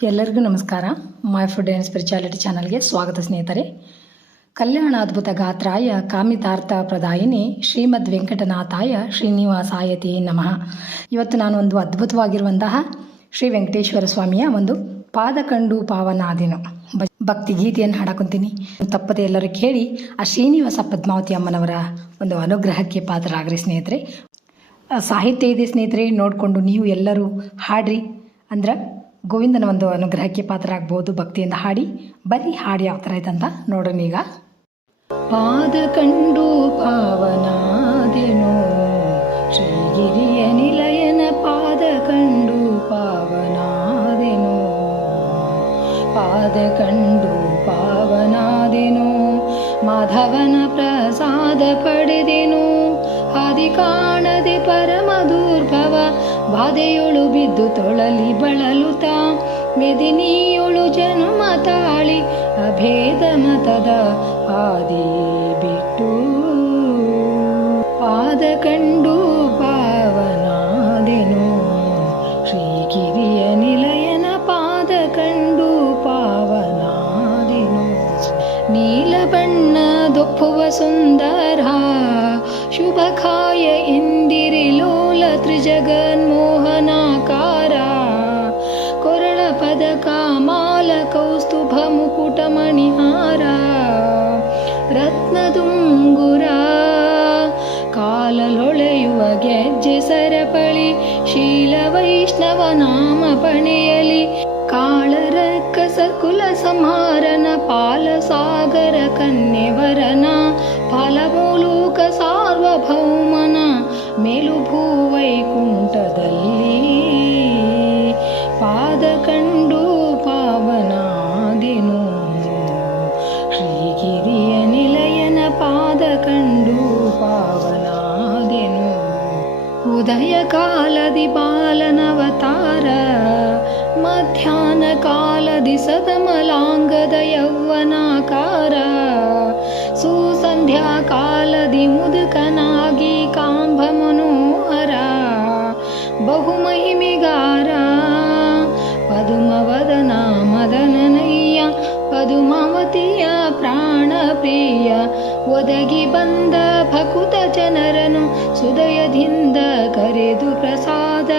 ಎಲ್ಲರಿಗೂ ನಮಸ್ಕಾರ. My food and spirituality ಚಾನಲ್ಗೆ ಸ್ವಾಗತ ಸ್ನೇಹಿತರೆ. ಕಲ್ಯಾಣಾದ್ಭುತ ಗಾತ್ರಾಯ ಕಾಮಿತಾರ್ಥ ಪ್ರದಾಯಿನಿ ಶ್ರೀಮದ್ ವೆಂಕಟನಾಥಾಯ ಶ್ರೀನಿವಾಸಾಯತಿ ನಮಃ. ಇವತ್ತು ನಾನು ಒಂದು ಅದ್ಭುತವಾಗಿರುವಂತಹ ಶ್ರೀ ವೆಂಕಟೇಶ್ವರ ಸ್ವಾಮಿಯ ಒಂದು ಪಾದ ಕಂಡು ಪಾವನಾದೆನು ಭಕ್ತಿ ಗೀತೆಯನ್ನು ಹಾಡಕೊಂತೀನಿ. ತಪ್ಪದೆ ಎಲ್ಲರೂ ಕೇಳಿ ಆ ಶ್ರೀನಿವಾಸ ಪದ್ಮಾವತಿ ಅಮ್ಮನವರ ಒಂದು ಅನುಗ್ರಹಕ್ಕೆ ಪಾತ್ರರಾಗ್ರಿ ಸ್ನೇಹಿತರೆ. ಸಾಹಿತ್ಯ ಇದೆ ಸ್ನೇಹಿತರೆ, ನೋಡಿಕೊಂಡು ನೀವು ಎಲ್ಲರೂ ಹಾಡ್ರಿ, ಅಂದ್ರೆ ಗೋವಿಂದನ ಒಂದು ಅನುಗ್ರಹಕ್ಕೆ ಪಾತ್ರರಾಗ್ಬೋದು. ಭಕ್ತಿಯಿಂದ ಹಾಡಿ ಬರೀ ಹಾಡಿ ಯಾವ ಥರ ಆಯ್ತಂತ ನೋಡೋಣ ಈಗ. ಪಾದ ಕಂಡು ಪಾವನಾದೆನು ಶ್ರೀಗಿರಿಯ ನಿಲಯನ ಪಾದ ಕಂಡು ಪಾವನಾದೆನು, ಪಾದ ಕಂಡು ಪಾವನಾದೆನು, ಮಾಧವನ ಪ್ರಸಾದ ಪಡೆದೆನು, ಹಾದಿ ಕಾಣದೆ ಪರಮ ದುರ್ಭವ ಬಾಧೆಯೊಳು ಬಿದ್ದು ತೊಳಲಿ ಬಳಲುತ್ತ ಮೆದಿನಿಯೊಳು ಜನ್ಮ ತಾಳಿ ಅಭೇದ ಮತದ ಹಾದಿ ಬಿಟ್ಟು ಪಾದ ಕಂಡು ಪಾವನಾದೆನು ಶ್ರೀಗಿರಿಯ ನಿಲಯನ ಪಾದ ಕಂಡು ಪಾವನಾದೆನು. ನೀಲ ಬಣ್ಣದೊಪ್ಪುವ ಸುಂದರ ಶುಭಕಾಯ ಇಂದಿರಿಲೋಲ ತ್ರಿಜಗನ್ಮೋಹನಾಕಾರ, ಕೊರಳ ಪದಕ ಮಾಲ ಕೌಸ್ತುಭ ಮುಕುಟ ಮಣಿಹಾರ, ರತ್ನದುಂಗುರ ಕಾಲಲೊಳೆಯುವ ಗೆಜ್ಜೆ ಸರಪಳಿ, ಶೀಲ ವೈಷ್ಣವ ನಾಮ ಪಣೆಯಲಿ, ಕಾಳರಕ್ಕಸ ಕುಲ ಸಂಹಾರನ ಪಾಲ ಸಾಗರ ಕನ್ಯೆವರನ, ಫಲಮೂಲೂಕ ಸಾರ್ವಭೌಮನ ಮೇಲು ಭೂವೈಕುಂಠದಲ್ಲಿ ಪಾದ ಕಂಡು ಪಾವನಾದೆನು ಶ್ರೀಗಿರಿಯ ನಿಲಯನ ಪಾದ ಕಂಡು ಪಾವನಾದೆನು. ಉದಯ ಕಾಲದಿ ಬಾಲನವತಾರ, ಮಧ್ಯಾಹ್ನ ಕಾಲದಿ ಸದಮಲಾಂಗದ ಯೌವನಾಕಾರ, ಸುಸಂಧ್ಯಾ ಕಾಲದಿ ಮುದುಕನಾಗಿ ಕಾಂಭ ಮನೋಹರ, ಬಹುಮಹಿಮಿಗಾರ ಪದುಮವದನ ಮದನನಯ್ಯ, ಪದುಮಾವತಿಯ ಪ್ರಾಣ ಪ್ರಿಯ, ಒದಗಿ ಬಂದ ಭಕುತ ಜನರನು ಸುದಯದಿಂದ ಕರೆದು ಪ್ರಸಾದ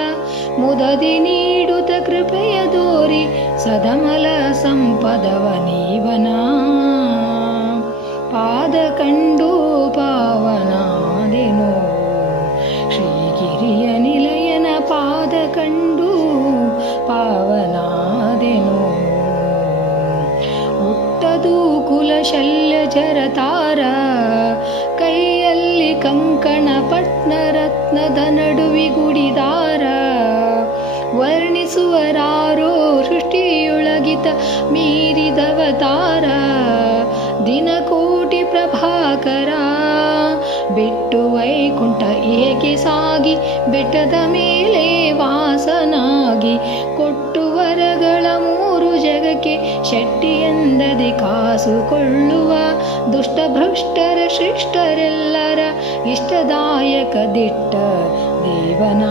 ಮುದದಿ ನೀಡುತ್ತ ಕೃಪೆಯ ದೋರಿ ಸದಮಲ ಸಂಪದವ ನೀವನ, ಪಾದ ಕಂಡು ಪಾವನಾದೆನು ಶ್ರೀಗಿರಿಯ ನಿಲಯನ ಪಾದ ಕಂಡು ಪಾವನಾದೆನು. ಹುಟ್ಟದು ಕುಲಶಲ್ಯ ಜರತಾರ, ಕೈಯಲ್ಲಿ ಕಂಕಣ ಪಟ್ನ ರತ್ನದ ನಡುವಿ ಗುಡಿದಾರ, ವರ್ಣಿಸುವರಾರೋ ಸೃಷ್ಟಿಯೊಳಗಿತ ಮೀರಿದವತಾರ, ದಿನಕೋಟಿ ಪ್ರಭಾಕರ, ಬಿಟ್ಟು ವೈಕುಂಠ ಏಕೆ ಸಾಗಿ ಬೆಟ್ಟದ ಮೇಲೆ ವಾಸನಾಗಿ, ಕೊಟ್ಟು ವರಗಳ ಮೂರು ಜಗಕ್ಕೆ ಶೆಟ್ಟಿ ಎಂದದೆ ಕಾಸುಕೊಳ್ಳುವ, ದುಷ್ಟ ಭ್ರಷ್ಟರ ಶಿಷ್ಟರೆಲ್ಲರ ಇಷ್ಟದಾಯಕ ದಿಟ್ಟ ದೇವನ,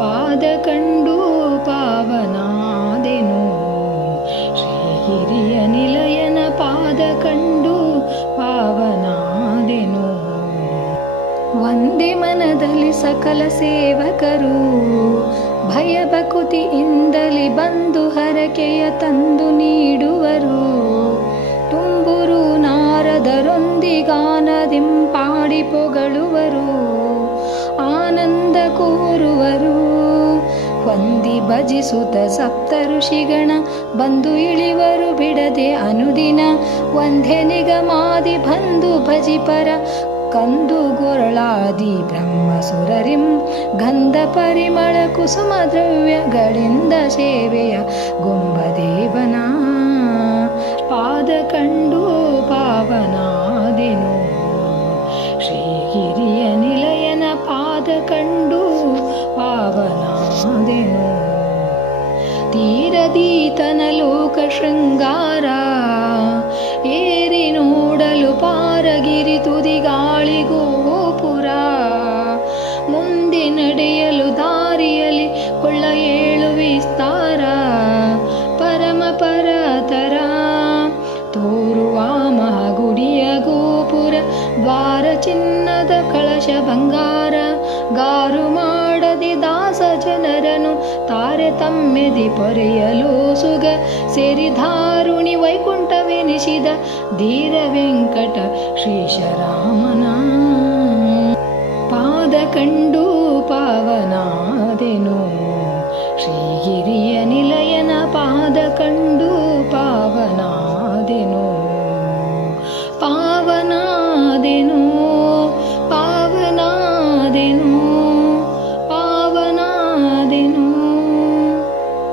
ಪಾದ ಕಂಡು ಪಾವನಾದೆನು ಶ್ರೀಗಿರಿಯ ನಿಲಯನ ಪಾದ ಕಂಡು ಪಾವನಾದೆನು. ಒಂದೇ ಮನದಲ್ಲಿ ಸಕಲ ಸೇವಕರು ಭಯ ಭಕುತಿಯಿಂದಲೇ ಬಂದು ಹರಕೆಯ ತಂದು ನೀಡುವರು, ತುಂಬುರು ನಾರದರೊಂದಿಗಾನದಿಂಪಾಡಿ ಪೊಗಳುವರು, ಆನಂದ ಕೋರುವರು, ವಂದಿ ಭಜಿಸುತ್ತ ಸಪ್ತ ಋಷಿಗಣ ಬಂದು ಇಳಿವರು ಬಿಡದೆ ಅನುದಿನ, ಒಂದೇ ನಿಗಮಾದಿ ಬಂದು ಭಜಿಪರ ಕಂದು ಗೊರಳಾದಿ ಬ್ರಹ್ಮಸುರರಿಂ, ಗಂಧ ಪರಿಮಳ ಕುಸುಮ ದ್ರವ್ಯಗಳಿಂದ ಸೇವೆಯ ಗೊಂಬದೇವನ, ಪಾದ ಕಂಡು ಪಾವನಾದೆನು ಶ್ರೀಗಿರಿಯ ನಿಲಯನ ಪಾದ ಕಂಡು ಪಾವನಾದೆನು. ತೀರದೀತನ ಲೋಕ ಶೃಂಗಾರ, ಏರಿ ನೋಡಲು ಪಾರಗಿರಿ ತುದಿಗಾಳಿ ಗೋಪುರ, ಮುಂದೆ ನಡೆಯಲು ದಾರಿಯಲ್ಲಿ ಕೊಳ್ಳ ಏಳು ವಿಸ್ತಾರ, ದ್ವಾರ ಚಿನ್ನದ ಕಳಶ ಬಂಗಾರ ಗಾರು ಮಾಡದಿ ದಾಸ ಜನರನು ತಾರೆ ತಮ್ಮೆದಿ ಪೊರೆಯಲು ಸುಗ ಸೇರಿಧಾರುಣಿ ವೈಕುಂಠವೆನಿಸಿದ ಧೀರ ವೆಂಕಟ ಶ್ರೀಶರಾಮನ ಪಾದ ಕಂಡು ಪಾವನಾದೆನು ಶ್ರೀಗಿರಿಯ ನಿಲಯನ ಪಾದ ಕಂಡು ಪಾವನಾದೆನು ಪಾವನಾದೆನು ಪಾವನಾದೆನು ಪಾವನಾದೆನು.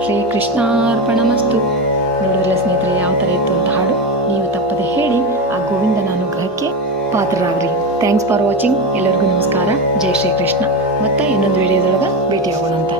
ಶ್ರೀಕೃಷ್ಣಾರ್ಪಣಮಸ್ತು. ನೋಡಿದ್ರಲ್ಲ ಸ್ನೇಹಿತರೆ, ಯಾವ ಥರ ಇತ್ತು ಅಂತ ಹಾಡು. ನೀವು ತಪ್ಪದೆ ಹೇಳಿ ಆ ಗೋವಿಂದನ ಅನುಗ್ರಹಕ್ಕೆ ಪಾತ್ರರಾಗ್ರಿ. Thanks for watching. ಎಲ್ಲರಿಗೂ ನಮಸ್ಕಾರ. ಜೈ ಶ್ರೀಕೃಷ್ಣ. ಮತ್ತೆ ಇನ್ನೊಂದು ವಿಡಿಯೋದೊಳಗೆ ಭೇಟಿಯಾಗೋಣಂತೆ.